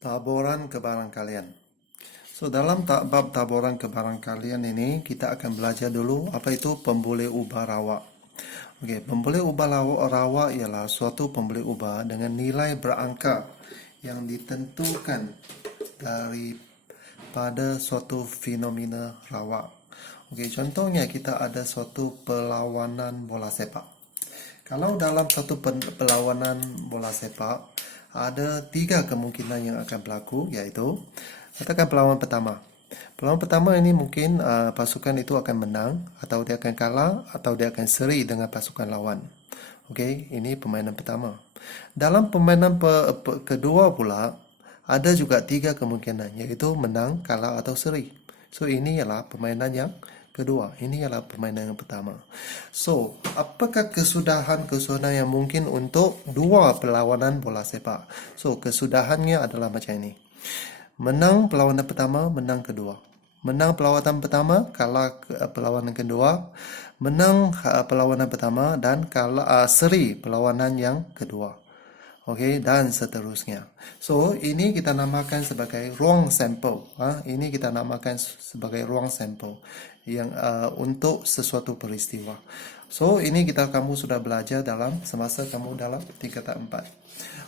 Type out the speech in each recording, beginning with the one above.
Taboran kebarang kalian. So, dalam bab taboran kebarang kalian ini, kita akan belajar dulu apa itu pemboleh ubah rawa. Okey, pemboleh ubah rawa ialah suatu pemboleh ubah dengan nilai berangka yang ditentukan daripada suatu fenomena rawa. Okey, contohnya kita ada suatu perlawanan bola sepak. Kalau dalam satu perlawanan bola sepak, ada 3 kemungkinan yang akan berlaku, iaitu katakan perlawanan pertama. Perlawanan pertama ini mungkin pasukan itu akan menang, atau dia akan kalah, atau dia akan seri dengan pasukan lawan. Okey, ini permainan pertama. Dalam permainan kedua pula, ada juga 3 kemungkinan, iaitu menang, kalah, atau seri. So, ini ialah permainan yang kedua. Ini ialah permainan yang pertama. So, apakah kesudahan yang mungkin untuk 2 perlawanan bola sepak? So, kesudahannya adalah macam ini. Menang perlawanan pertama, menang kedua. Menang perlawanan pertama, kalah perlawanan kedua. Menang perlawanan pertama dan kalah seri perlawanan yang kedua. Okey, dan seterusnya. So, ini kita namakan sebagai ruang sampel. Ini kita namakan sebagai ruang sampel yang untuk sesuatu peristiwa. So, ini kamu sudah belajar dalam semasa kamu dalam tingkatan 4.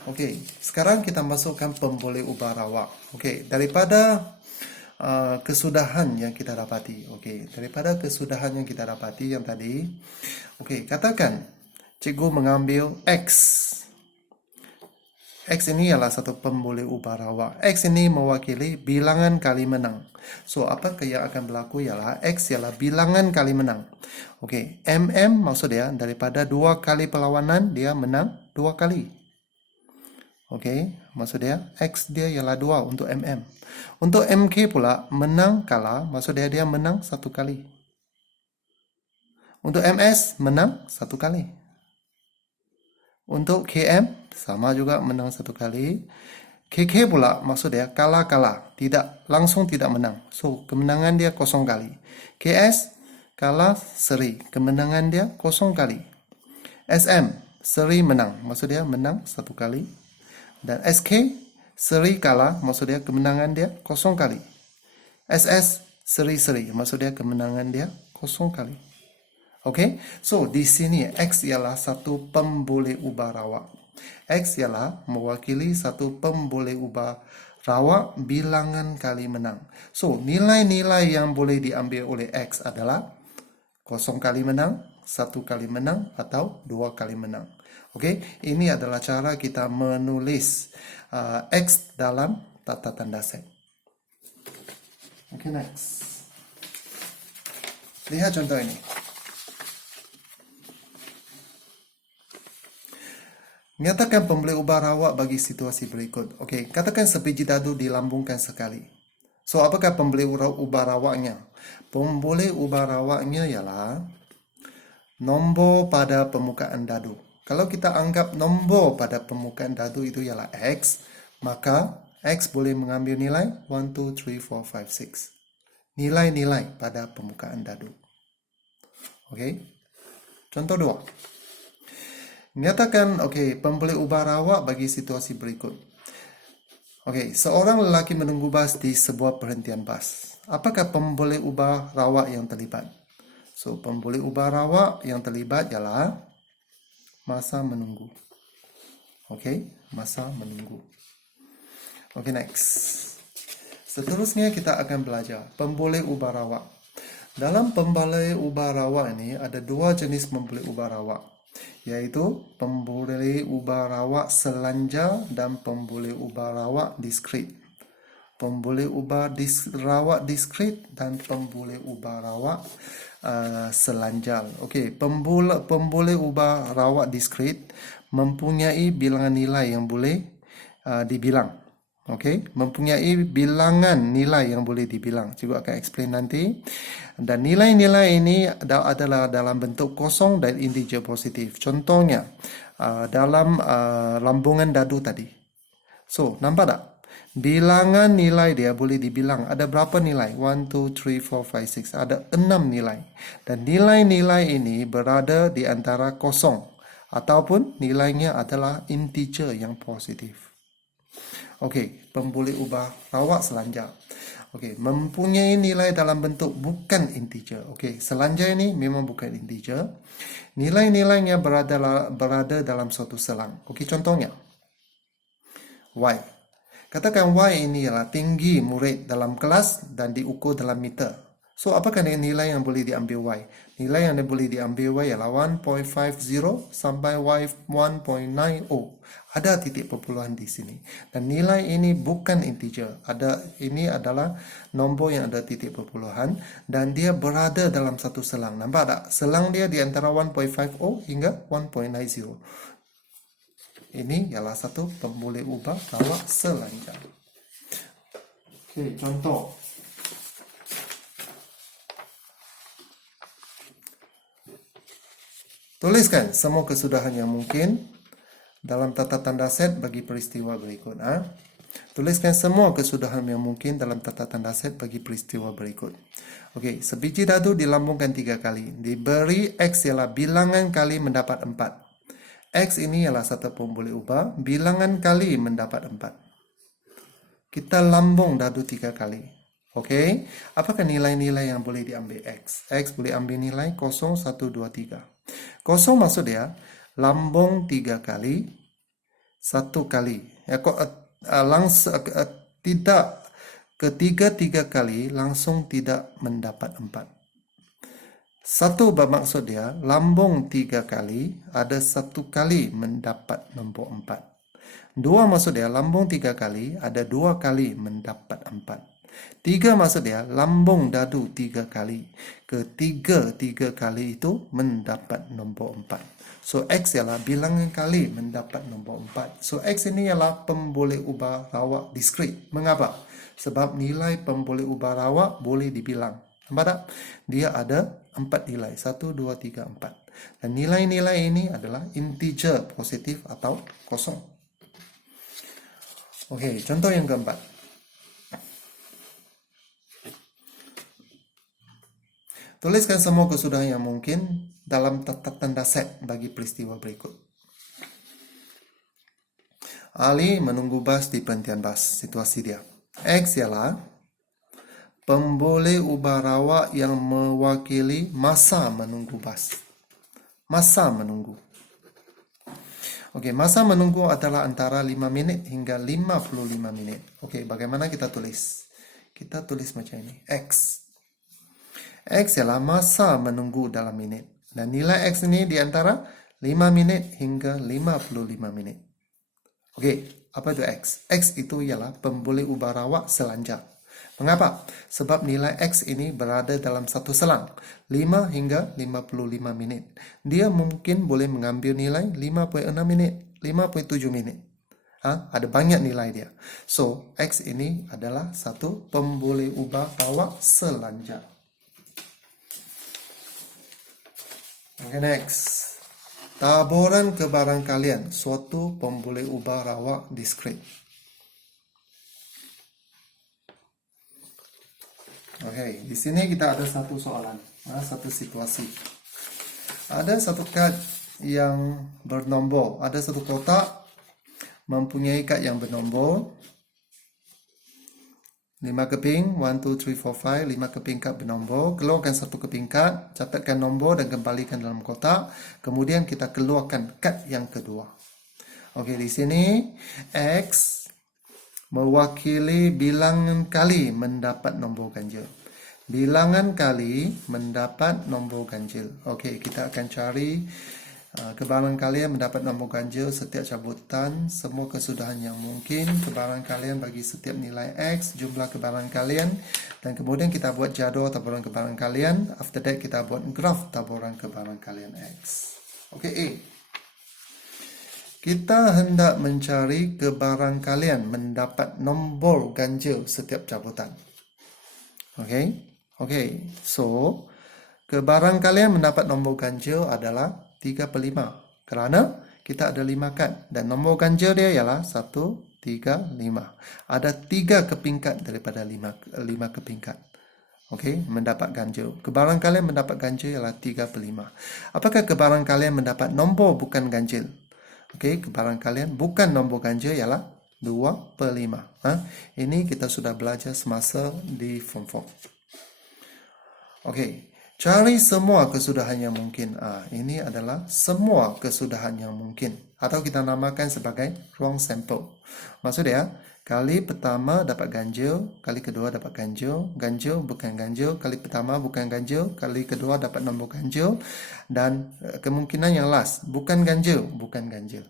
Okey, sekarang kita masukkan pemboleh ubah rawa. Okey, daripada kesudahan yang kita dapati. Okey, daripada kesudahan yang kita dapati yang tadi. Okey, katakan cikgu mengambil X. X ini adalah satu pemboleh ubah rawa. X ini mewakili bilangan kali menang. So, apa yang akan berlaku ialah X ialah bilangan kali menang. Okey, MM maksud dia daripada 2 kali perlawanan, dia menang 2 kali. Okey, maksud dia X dia ialah 2 untuk MM. Untuk MK pula, menang kalah, maksud dia menang 1 kali. Untuk MS, menang 1 kali. Untuk KM, sama juga menang 1 kali. KK pula, maksud dia kalah-kalah, langsung tidak menang. So, kemenangan dia 0 kali. KS, kalah seri, kemenangan dia 0 kali. SM, seri menang, maksud dia menang 1 kali. Dan SK, seri kalah, maksud dia kemenangan dia 0 kali. SS, seri-seri, maksud dia kemenangan dia 0 kali. Okey, so di sini X ialah satu pemboleh ubah rawa. X ialah mewakili satu pemboleh ubah rawa bilangan kali menang. So, nilai-nilai yang boleh diambil oleh X adalah 0 kali menang, 1 kali menang, atau 2 kali menang. Okey, ini adalah cara kita menulis X dalam tata tanda set. Okey, next. Lihat contoh ini. Nyatakan pemboleh ubah rawa bagi situasi berikut. Okey, katakan sebiji dadu dilambungkan sekali. So, apakah pemboleh ubah rawanya? Pemboleh ubah rawanya ialah nombor pada permukaan dadu. Kalau kita anggap nombor pada permukaan dadu itu ialah X, maka X boleh mengambil nilai 1, 2, 3, 4, 5, 6. Nilai-nilai pada permukaan dadu. Okey. Contoh 2. Nyatakan, pemboleh ubah rawa bagi situasi berikut. Okey, seorang lelaki menunggu bas di sebuah perhentian bas. Apakah pemboleh ubah rawa yang terlibat? So, pemboleh ubah rawa yang terlibat ialah masa menunggu. Okey, masa menunggu. Okey, next. Seterusnya kita akan belajar pemboleh ubah rawa. Dalam pemboleh ubah rawa ini ada 2 jenis pemboleh ubah rawa, iaitu pemboleh ubah rawa selanjar dan pemboleh ubah rawa diskrit. Pemboleh ubah rawa diskrit dan pemboleh ubah rawa selanjar. Okey, pemboleh ubah rawa diskrit mempunyai bilangan nilai yang boleh dibilang. Okey, mempunyai bilangan nilai yang boleh dibilang. Cikgu akan explain nanti. Dan nilai-nilai ini adalah dalam bentuk kosong dan integer positif. Contohnya, dalam lambungan dadu tadi. So, nampak tak? Bilangan nilai dia boleh dibilang. Ada berapa nilai? 1, 2, 3, 4, 5, 6. Ada 6 nilai. Dan nilai-nilai ini berada di antara kosong. Ataupun nilainya adalah integer yang positif. Okey, pemboleh ubah rawak selanjar. Okey, mempunyai nilai dalam bentuk bukan integer. Okey, selanjar ini memang bukan integer. Nilai-nilainya berada dalam suatu selang. Okey, contohnya Y. Katakan Y ini ialah tinggi murid dalam kelas dan diukur dalam meter. So, apakah nilai yang boleh diambil Y? Nilai yang boleh diambil Y ialah 1.50 sampai Y 1.90. Ada titik perpuluhan di sini. Dan nilai ini bukan integer. Ini adalah nombor yang ada titik perpuluhan dan dia berada dalam satu selang. Nampak tak? Selang dia di antara 1.50 hingga 1.90. Ini ialah satu pemboleh ubah rawak selanjar. Okey, contoh. Tuliskan semua kesudahan yang mungkin dalam tata tanda set bagi peristiwa berikut. Tuliskan semua kesudahan yang mungkin dalam tata tanda set bagi peristiwa berikut. Okey, sebiji dadu dilambungkan 3 kali. Diberi X ialah bilangan kali mendapat 4. X ini ialah satu pemboleh ubah, bilangan kali mendapat 4. Kita lambung dadu 3 kali. Okey, apakah nilai-nilai yang boleh diambil X? X boleh ambil nilai 0, 1, 2, 3. 0 maksud dia lambung 3 kali, 1 kali. Tidak ketiga-tiga kali langsung tidak mendapat 4. 1 bermaksud dia lambung 3 kali, ada 1 kali mendapat nombor 4. 2 maksud dia lambung 3 kali, ada 2 kali mendapat 4. 3 maksud dia lambung dadu 3 kali. Ketiga-tiga kali itu mendapat nombor 4. So, X ialah bilangan kali mendapat nombor 4. So, X ini ialah pemboleh ubah rawak diskrit. Mengapa? Sebab nilai pemboleh ubah rawak boleh dibilang. Nampak tak? Dia ada 4 nilai. 1, 2, 3, 4. Dan nilai-nilai ini adalah integer positif atau kosong. Okey, contoh yang keempat. Tuliskan semua kesudahan yang mungkin dalam tata tanda set bagi peristiwa berikut. Ali menunggu bas di penghentian bas. Situasi dia. X ialah pemboleh ubah rawak yang mewakili masa menunggu bas. Masa menunggu. Okey, masa menunggu adalah antara 5 minit hingga 55 minit. Okey, bagaimana kita tulis? Kita tulis macam ini. X. X ialah masa menunggu dalam minit. Dan nilai X ini di antara 5 minit hingga 55 minit. Okey, apa itu X? X itu ialah pemboleh ubah rawak selanjar. Mengapa? Sebab nilai X ini berada dalam satu selang, 5 hingga 55 minit. Dia mungkin boleh mengambil nilai 5.6 minit, 5.7 minit. Ada banyak nilai dia. So, X ini adalah satu pemboleh ubah rawak selanjar. Okay, next. Taburan kebarangkalian, suatu pemboleh ubah rawak diskrit. Okay, di sini kita ada satu soalan, satu situasi. Ada satu kad yang bernombor, ada satu kotak mempunyai kad yang bernombor 5 keping, 1, 2, 3, 4, 5, 5 keping kad bernombor. Keluarkan satu keping kad, catatkan nombor dan kembalikan dalam kotak. Kemudian kita keluarkan kad yang kedua. Okey, di sini X mewakili bilangan kali mendapat nombor ganjil. Bilangan kali mendapat nombor ganjil. Okey, kita akan cari kebarangkalian mendapat nombor ganjil setiap cabutan, semua kesudahan yang mungkin, kebarangkalian bagi setiap nilai X, jumlah kebarangkalian, dan kemudian kita buat jadual taburan kebarangkalian. After that, kita buat graf taburan kebarangkalian X. Okey, A. Kita hendak mencari kebarangkalian mendapat nombor ganjil setiap cabutan. Okey. So, kebarangkalian mendapat nombor ganjil adalah 3/5. Kerana kita ada 5 kad dan nombor ganjil dia ialah 1, 3, 5. Ada 3 keping kad daripada 5 keping kad. Okey, mendapat ganjil. Kebarangkalian mendapat ganjil ialah 3/5. Apakah kebarangkalian mendapat nombor bukan ganjil? Okey, kebarangkalian bukan nombor ganjil ialah 2 per 5. Ini kita sudah belajar semasa di form 4. Okey, cari semua kesudahan yang mungkin. Ini adalah semua kesudahan yang mungkin. Atau kita namakan sebagai wrong sample. Maksudnya, kali pertama dapat ganjil, kali kedua dapat ganjil, ganjil bukan ganjil, kali pertama bukan ganjil, kali kedua dapat nombor ganjil, dan kemungkinan yang last, bukan ganjil, bukan ganjil.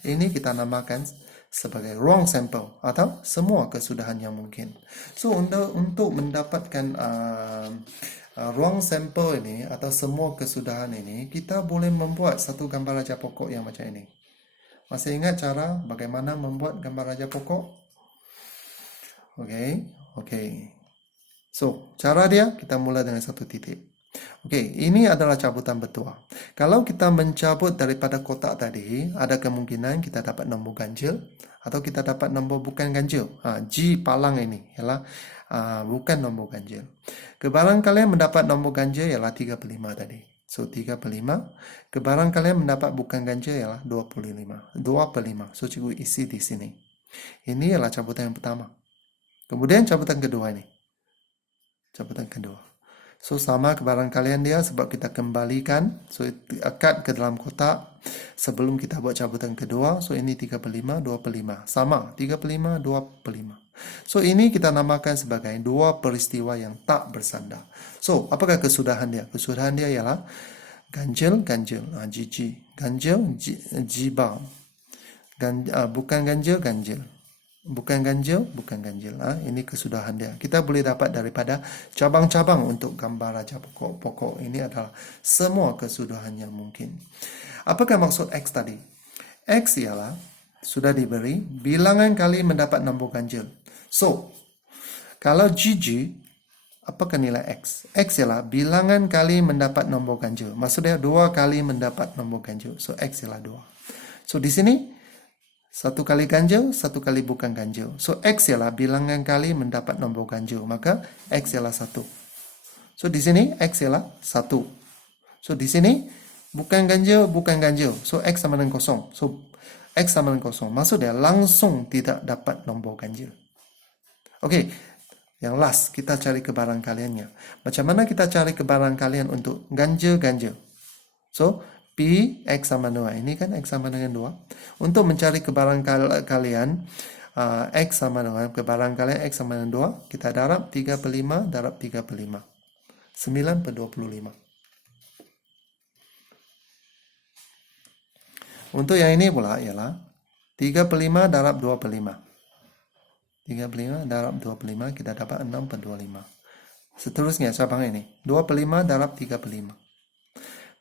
Ini kita namakan sebagai wrong sample atau semua kesudahan yang mungkin. So, untuk mendapatkan wrong sample ini atau semua kesudahan ini, kita boleh membuat satu gambar raja pokok yang macam ini. Masih ingat cara bagaimana membuat gambar raja pokok? Okey. So, cara dia kita mula dengan satu titik. Okey, ini adalah cabutan bertuah. Kalau kita mencabut daripada kotak tadi, ada kemungkinan kita dapat nombor ganjil atau kita dapat nombor bukan ganjil. G palang ini ialah bukan nombor ganjil. Kebarangkalian mendapat nombor ganjil ialah 3 per 5 tadi. So, 3 per 5. Kebarangkalian mendapat bukan ganjil ialah 2 per 5. So, cikgu isi di sini. Ini ialah cabutan yang pertama. Kemudian cabutan kedua ini. Cabutan kedua. So, sama kebarangkalian dia sebab kita kembalikan. So, akad ke dalam kotak sebelum kita buat cabutan kedua. So, ini 3 per 5, 2 per 5. Sama, 3 per 5, 2 per 5. So, ini kita namakan sebagai dua peristiwa yang tak bersandar. So, apakah kesudahan dia? Kesudahan dia ialah ganjil, GG. Ganjil, G-bar. Bukan ganjil, ganjil. Bukan ganjil, bukan ganjil. Ini kesudahan dia. Kita boleh dapat daripada cabang-cabang untuk gambar raja pokok. Ini adalah semua kesudahan yang mungkin. Apakah maksud X tadi? X ialah sudah diberi bilangan kali mendapat nombor ganjil. So, kalau GG, apakah nilai X? X ialah bilangan kali mendapat nombor ganjil. Maksudnya 2 kali mendapat nombor ganjil. So, X ialah 2. So, di sini 1 kali ganjil, 1 kali bukan ganjil. So, X ialah bilangan kali mendapat nombor ganjil. Maka, X ialah 1. So, di sini X ialah 1. So, di sini bukan ganjil, bukan ganjil. So, X sama dengan 0. So, X sama dengan 0. Maksudnya langsung tidak dapat nombor ganjil. Okey, yang last kita cari kebarangkaliannya. Macam mana kita cari kebarangkalian untuk ganjil-ganjil? So, P X sama 2. Ini kan X sama dengan 2. Untuk mencari kebarangkalian X sama dengan kebarangkalian X sama dengan 2, kita darab 3 per 5 darab 3 per 5. 9 per 25. Untuk yang ini pula ialah 3 per 5 darab 2 per 5. 3 per 5 darab 2 per 5, kita dapat 6 per 25. Seterusnya cabang ini, 2 per 5 darab 3 per 5.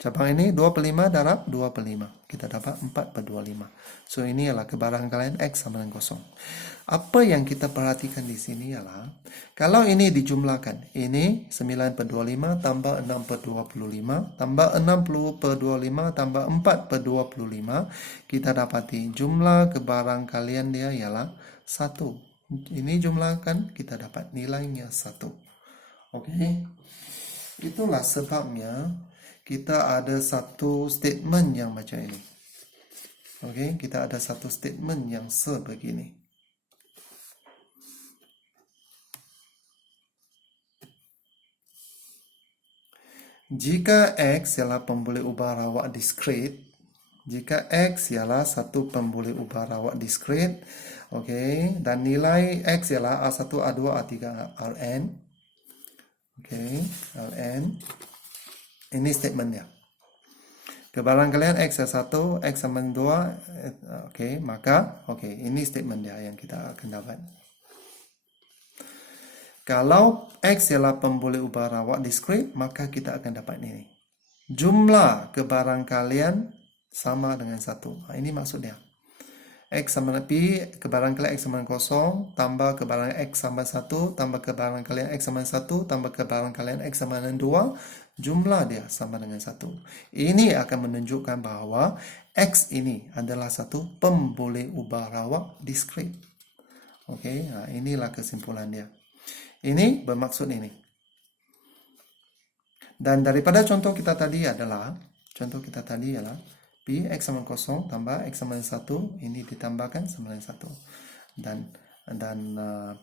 Cabang ini 2 per 5 darab 2 per 5. Kita dapat 4 per 25. So, ini ialah kebarangkalian X sama dengan 0. Apa yang kita perhatikan di sini ialah, kalau ini dijumlahkan, ini 9 per 25 tambah 6 per 25, tambah 60 per 25, tambah 4 per 25, kita dapati jumlah kebarangkalian dia ialah 1. Ini jumlahkan, kita dapat nilainya 1. Okey. Itulah sebabnya kita ada satu statement yang macam ini. Okey, kita ada satu statement yang sebegini. Jika X ialah pemboleh ubah rawak diskrit, jika X ialah satu pemboleh ubah rawak diskrit, okey, dan nilai X ialah A1, A2, A3, Rn. Okey, Rn. Ini statementnya. Kebarangkalian X adalah 1, X sama 2, okey, maka, ini statement dia yang kita akan dapat. Kalau X ialah pemboleh ubah rawak diskrit, maka kita akan dapat ini. Jumlah kebarangkalian sama dengan 1. Ini maksudnya. X sama dengan P, kebarangkalian X sama dengan 0, tambah kebarangkalian X sama 1, tambah kebarangkalian X sama 1, tambah kebarangkalian X sama dengan 2, jumlah dia sama dengan 1. Ini akan menunjukkan bahawa X ini adalah satu pemboleh ubah rawak diskrit. Okey, inilah kesimpulan dia. Ini bermaksud ini. Dan daripada contoh kita tadi ialah P X sama 0 tambah X sama 1, ini ditambahkan sama dengan 1. Dan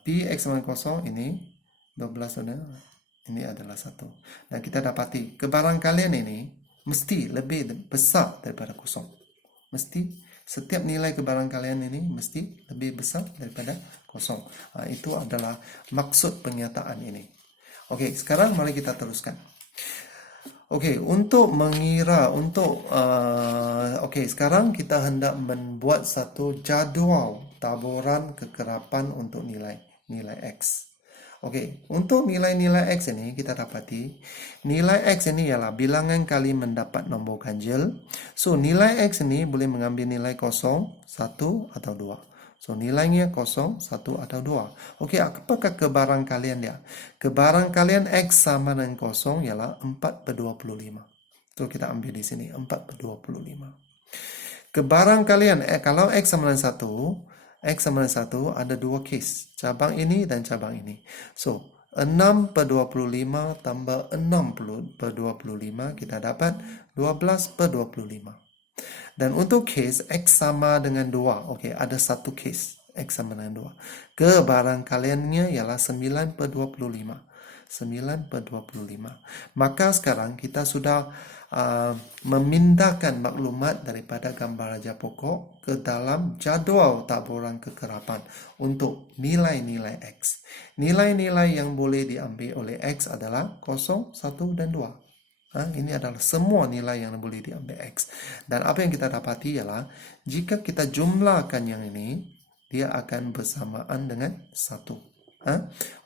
P X sama 0 ini 12 ini adalah 1. Dan kita dapati kebarangkalian ini mesti lebih besar daripada 0. Mesti setiap nilai kebarangkalian ini mesti lebih besar daripada 0. Itu adalah maksud pernyataan ini. Okey, sekarang mari kita teruskan. Okey, untuk mengira, sekarang kita hendak membuat satu jadual taburan kekerapan untuk nilai X. Okey, untuk nilai-nilai X ini kita dapati nilai X ini ialah bilangan kali mendapat nombor ganjil. So, nilai X ini boleh mengambil nilai 0, 1 atau 2. So, nilainya 0, 1 atau 2. Okey, apakah kebarangkalian dia? Kebarangkalian X sama dengan 0 ialah 4/25. So, kita ambil di sini 4/25. Kebarangkalian kalau X sama dengan 1 ada dua case, cabang ini dan cabang ini. So, 6/25 tambah 6/25 kita dapat 12/25. Dan untuk case X sama dengan 2, okey, ada satu case X sama dengan 2. Kebarangkaliannya ialah 9/25. 9/25. Maka sekarang kita sudah memindahkan maklumat daripada gambar raja pokok ke dalam jadual taburan kekerapan untuk nilai-nilai X. Nilai-nilai yang boleh diambil oleh X adalah 0, 1 dan 2. Ini adalah semua nilai yang boleh diambil X. Dan apa yang kita dapati ialah jika kita jumlahkan yang ini, dia akan bersamaan dengan 1.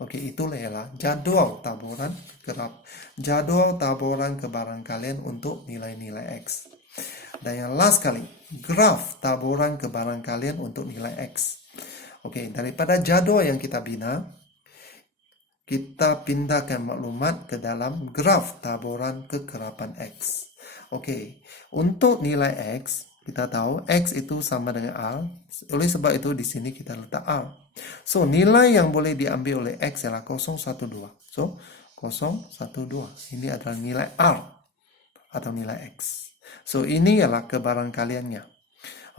Okey, itulah ialah jadual taburan kebarangkalian untuk nilai-nilai X. Dan yang last kali, graf taburan kebarangkalian untuk nilai X. Okey, daripada jadual yang kita bina, kita pindahkan maklumat ke dalam graf taburan kekerapan X. Okey, untuk nilai X, kita tahu X itu sama dengan R. Oleh sebab itu di sini kita letak R. So, nilai yang boleh diambil oleh X ialah 012. So, 012. Ini adalah nilai R atau nilai X. So, ini ialah kebarangkaliannya.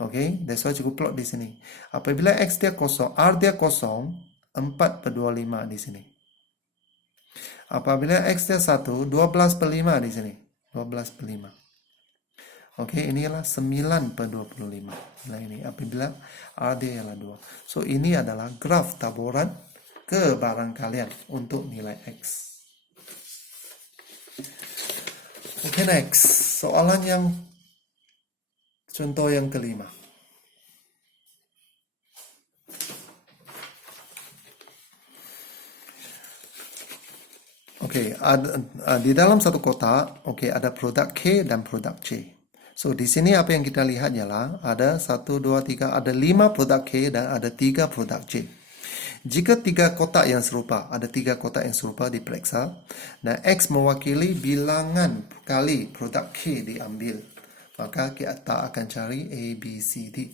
Okey, that's why cukup plot di sini. Apabila X dia 0, R dia 0, 4/25 di sini. Apabila X dia 1, 12/5 di sini. 12/5. Okey, ini adalah 9/25. Nah, ini apabila R dia ialah 2. So, ini adalah graf taburan kebarangkalian untuk nilai X. Okey, next. Soalan yang contoh yang kelima. Okey, di dalam satu kotak, ada produk K dan produk C. So, di sini apa yang kita lihat ialah ada 1, 2, 3, ada 5 produk K dan ada 3 produk C. Jika 3 kotak yang serupa, ada 3 kotak yang serupa diperiksa, dan X mewakili bilangan kali produk K diambil, maka kita akan cari A, B, C, D.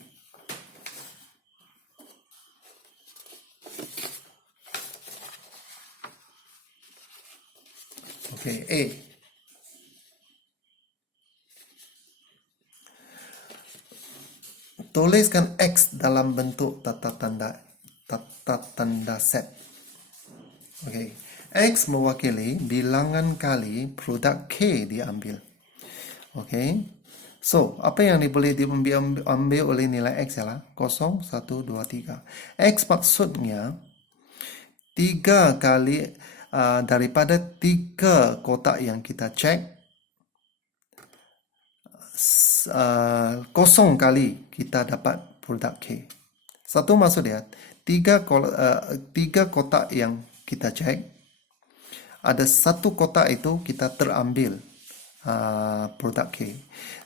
Okey, A. Tuliskan X dalam bentuk tata tanda set. Okey. X mewakili bilangan kali produk K diambil. Okey. So, apa yang boleh diambil oleh nilai X ialah 0, 1, 2, 3. X maksudnya 3 kali daripada 3 kotak yang kita cek, 0 kali kita dapat produk K. Satu maksud dia, 3 kotak yang kita cek, ada 1 kotak itu kita terambil produk K.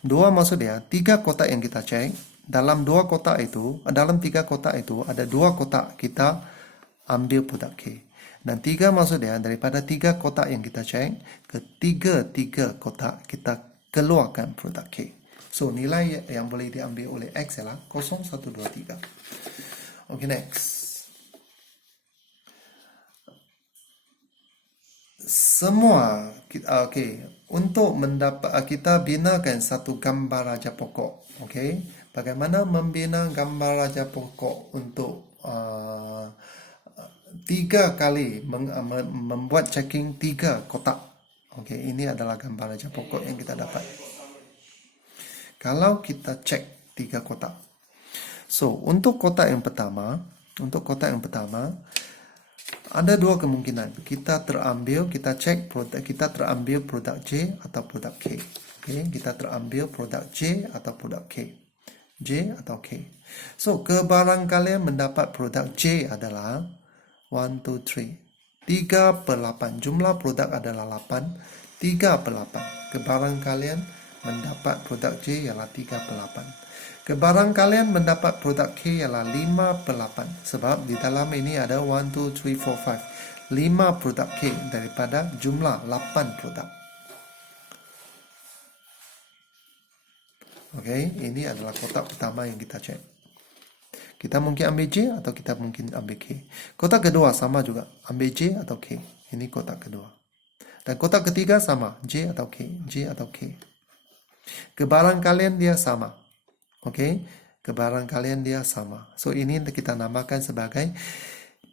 2 maksud dia, 3 kotak yang kita cek, dalam 3 kotak itu ada 2 kotak kita ambil produk K. Dan 3 maksud dia, daripada 3 kotak yang kita cek, ketiga kotak kita keluarkan produk K. So, nilai yang boleh diambil oleh X ialah 0, 1, 2, 3. Okay, next. Semua untuk mendapat kita binakan satu gambar raja pokok. Okey, bagaimana membina gambar raja pokok untuk 3 kali membuat checking 3 kotak. Okey, ini adalah gambar raja pokok yang kita dapat. Kalau kita cek 3 kotak. So, untuk kotak yang pertama, ada 2 kemungkinan. Kita cek produk, kita terambil produk J atau produk K. Okay, kita terambil produk J atau produk K. J atau K. So, kebarangkalian mendapat produk J adalah 1, 2, 3. 3/8. Jumlah produk adalah 8. 3/8. Kebarangkalian mendapat produk J ialah 3/8. Kebarangkalian mendapat produk K ialah 5/8. Sebab di dalam ini ada 1, 2, 3, 4, 5. 5 produk K daripada jumlah 8 produk. Okey, ini adalah kotak pertama yang kita cek. Kita mungkin ambil J atau kita mungkin ambil K. Kotak kedua sama juga, ambil J atau K. Ini kotak kedua. Dan kotak ketiga sama, J atau K, J atau K. Kebarangkalian dia sama. Okey, kebarangkalian dia sama. So, ini kita namakan sebagai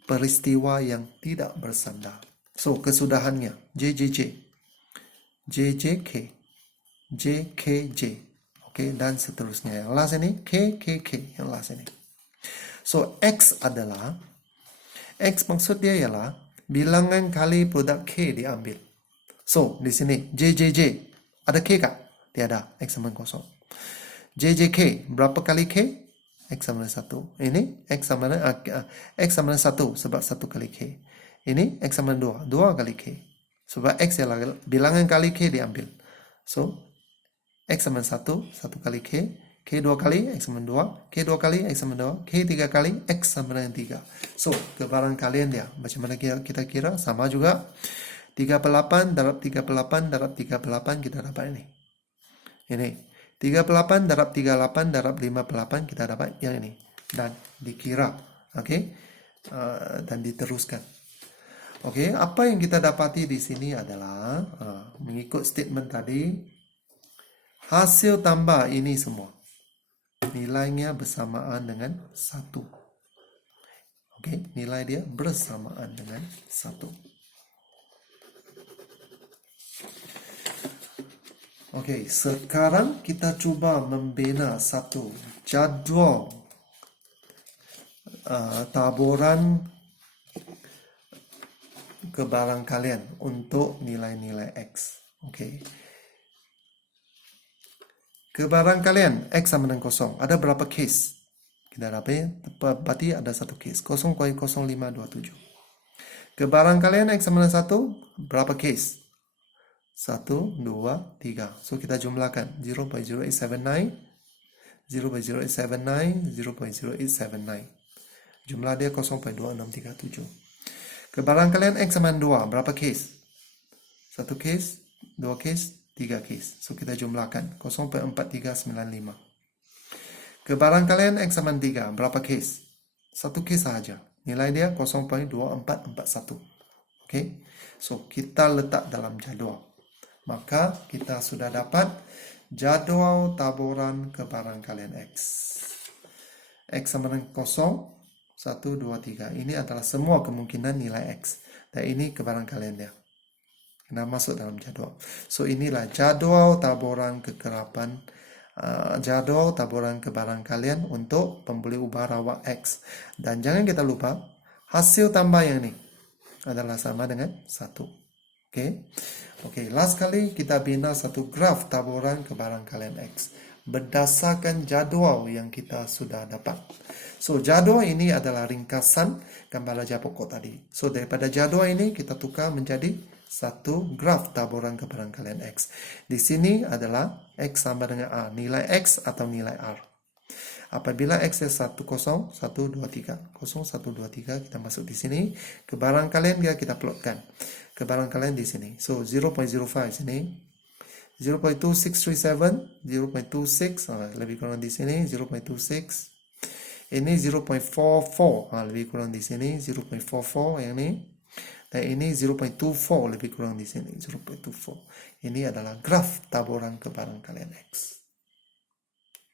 peristiwa yang tidak bersandar. So, kesudahannya JJJ, JJK, JKJ. Okey, dan seterusnya. Yang last ini KKK, yang last ini. So, X maksud dia ialah bilangan kali produk K diambil. So, di sini JJJ, ada K kah? Tiada, X sama 0. JJK, berapa kali K? X sama 1. Ini X sama 1 sebab 1 kali K. Ini X sama 2, 2 kali K. Sebab X ialah bilangan kali K diambil. So, X sama 1, 1 kali K. K 2 kali, X sama 2. K 2 kali, X sama 2. K 3 kali, X sama dengan 3. So, kebarangkalian dia. Macam mana kita kira? Sama juga. 3/8 darab 3/8 darab 3/8 kita dapat ini. Ini. 3/8 darab 38 darab 5/8 kita dapat yang ini. Dan dikira. Okey. Dan diteruskan. Okey. Apa yang kita dapati di sini adalah mengikut statement tadi. Hasil tambah ini semua. Nilainya bersamaan dengan 1. Okey. Nilai dia bersamaan dengan 1. Okey, sekarang kita cuba membina satu jadual taburan kebarangkalian untuk nilai-nilai X. Okey. Kebarangkalian X sama dengan 0. Ada berapa case? Kita dapat berarti ada satu case. 0.0527. Kebarangkalian X sama dengan 1, berapa case? 1, 2, 3. So, kita jumlahkan 0.0879, 0.0879, 0.0879. Jumlah dia 0.2637. Kebarangkalian X sama 2, berapa case? 1 case, 2 case, 3 case. So, kita jumlahkan 0.4395. Kebarangkalian X sama 3, berapa case? 1 case sahaja. Nilai dia 0.2441. Okay? So, kita letak dalam jadual. Maka kita sudah dapat jadual taburan kebarangkalian X. X sama dengan 0, 1, 2, 3. Ini adalah semua kemungkinan nilai X. Dan ini kebarangkalian dia. Kena masuk dalam jadual. So, inilah jadual taburan kekerapan, jadual taburan kebarangkalian untuk pembeli ubah rawat X. Dan jangan kita lupa, hasil tambah yang ini adalah sama dengan 1. Okay. Okey, last kali kita bina satu graf taburan kebarangkalian X berdasarkan jadual yang kita sudah dapat. So, jadual ini adalah ringkasan gambar raja pokok tadi. So, daripada jadual ini kita tukar menjadi satu graf taburan kebarangkalian X. Di sini adalah X sama dengan A, nilai X atau nilai R. Apabila X is 10, 1, 2, 3. 0, 1, 2, 3 kita masuk di sini. Kebarangkalian kita plotkan. Kebarangkalian di sini. So, 0.05 sini. 0.2637, 0.26, lebih kurang di sini. 0.26. Ini 0.44, lebih kurang di sini. 0.44 yang ini. Dan ini 0.24 lebih kurang di sini, 0.24. Ini adalah graf taburan kebarangkalian X.